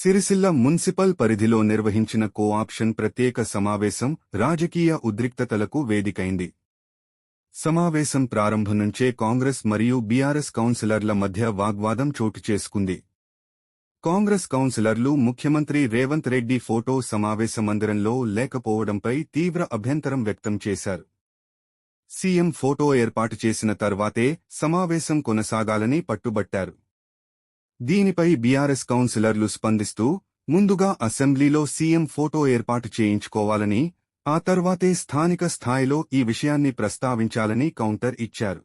Sircilla municipal పరిధిలో నిర్వహించిన cooption ప్రత్యేక సమావేశం రాజకీయ ఉద్రిక్తతలకు వేదికైంది. సమావేశం ప్రారంభం నుంచే కాంగ్రెస్ మరియు బీఆర్ఎస్ కౌన్సిలర్ల మధ్య వాగ్వాదం చోటు చేసుకుంది. కాంగ్రెస్ కౌన్సిలర్లు ముఖ్యమంత్రి రేవంత్ రెడ్డి ఫోటో సమావేశ మందిరంలో లేకపోవడంపై తీవ్ర అభ్యంతరం వ్యక్తం చేశారు. సీఎం ఫోటో ఏర్పాటు చేసిన తర్వాతే సమావేశం కొనసాగాలని పట్టుబట్టారు. దీనిపై బీఆర్ఎస్ కౌన్సిలర్లు స్పందిస్తూ ముందుగా అసెంబ్లీలో సీఎం ఫోటో ఏర్పాటు చేయించుకోవాలని, ఆ తర్వాతే స్థానిక స్థాయిలో ఈ విషయాన్ని ప్రస్తావించాలని కౌంటర్ ఇచ్చారు.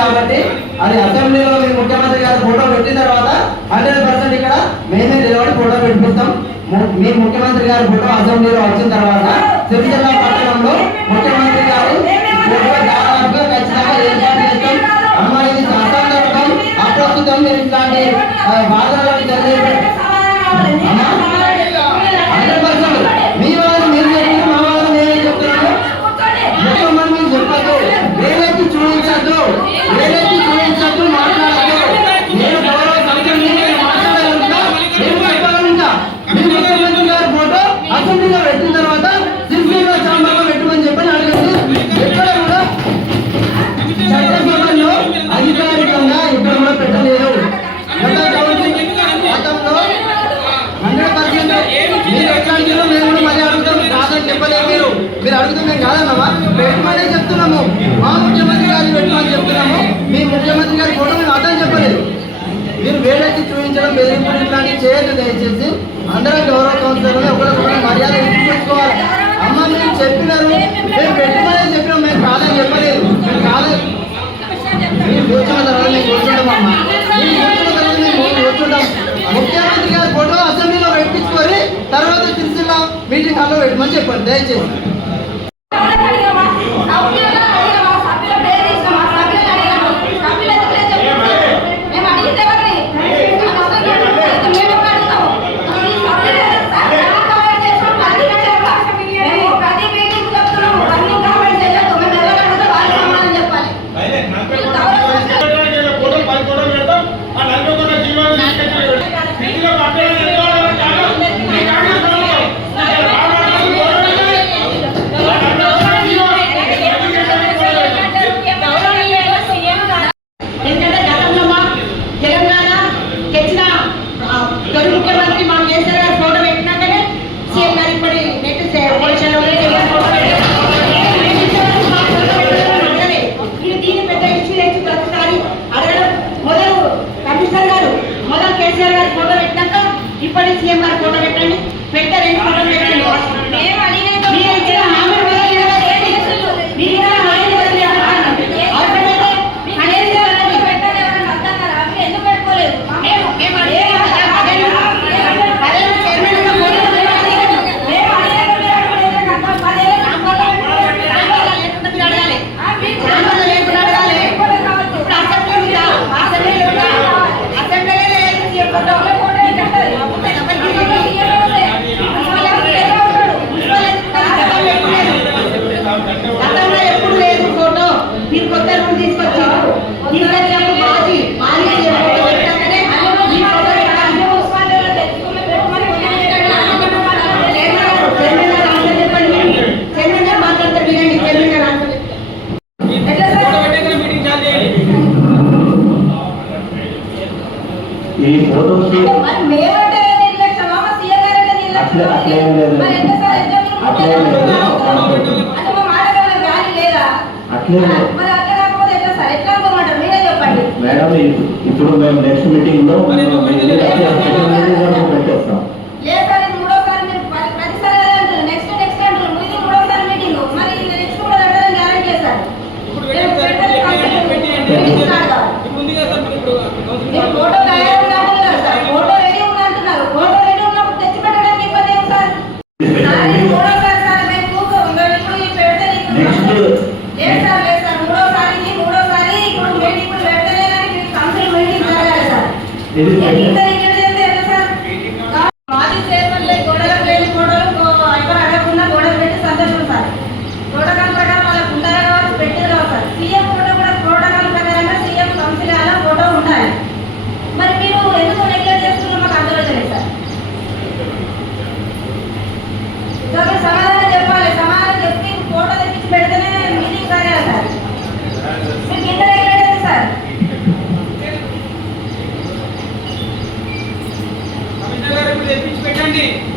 కాబట్టి అది అసెంబ్లీలో మీరు ముఖ్యమంత్రి గారు ఫోటో పెట్టిన తర్వాత 100% ఇక్కడ మేమే నిలబడి ఫోటో పెట్టిస్తాం. మీ ముఖ్యమంత్రి గారి ఫోటో అసెంబ్లీలో వచ్చిన తర్వాత సిరిసిల్ల పట్టణంలో ముఖ్యమంత్రి గారు ఫోటో దాదాపుగా ఖచ్చితంగా ఏర్పాటు చేస్తాం. అమ్మ ఇది అసందర్భం, అప్రస్తుతం. మీరు ఇట్లాంటి బాధలకు జరిగే 100% మీ వాళ్ళు మీరు చెప్పి మా వాళ్ళు నేనే చెప్తున్నాను. ముఖ్యమంత్రి మీరు చెప్పద్దు, వేలెత్తి చూపించద్దు, వేలెత్తి చూపించద్దు, మాట్లాడద్దు. నేను గౌరవ సంఖ్యం మాట్లాడాలంటా నేను చెప్పాలంటా మీ ముఖ్యమంత్రి గారి ఫోటో అసెంబ్లీలో పెట్టిన తర్వాత సిరిసిల్ల చాంబర్లో పెట్టమని చెప్పని అడిగింది. ఎక్కడ కూడా చట్టసభలో అధికారికంగా ఇక్కడ కూడా పెట్టలేదు. గతంలో 100% మీరు ఎట్లాంటిలో మేము కూడా మళ్ళీ అడుగుతాం, కాదని చెప్పలేదు. మీరు అడుగుతాం, మేము కాదన్నామా? పెట్టమనే చెప్తున్నాము. మా ముఖ్యమంత్రి గారిని పెట్టమని చెప్తున్నాము. మీ ముఖ్యమంత్రి గారి ఫోటో మేము అర్థం చెప్పలేదు. మీరు వేడెత్తి చూపించడం, బెదిరింపులు ఇట్లాంటివి చేయొద్దు. దయచేసి అందరం గౌరవ కౌన్సిలర్లు ఒకరికొకరు మర్యాద ఇచ్చుకోవాలి. అమ్మ మీరు చెప్పినారు, మేము పెట్టమనే చెప్పినాం, మేము కాదని చెప్పలేదు. మేము కాదని మీరు కూర్చున్న తర్వాత మేము కూర్చుంటాం. అమ్మ మీరు కూర్చున్న తర్వాత మేము కూర్చుంటాం. ముఖ్యమంత్రి గారి ఫోటో అసెంబ్లీలో పెట్టించుకొని తర్వాత సిరిసిల్ల మీటింగ్ హాల్లో పెట్టమని చెప్పండి దయచేసి. ఇప్పటి సీఎం గారు ఫోటో పెట్టండి, పెట్టే 2 ఫోటోలు పెట్టండి. ఈ ఫోటోస్ మేడం ఇప్పుడు మేము నెక్స్ట్ మీటింగ్ లో పెట్టేస్తాం. ఇది ఇది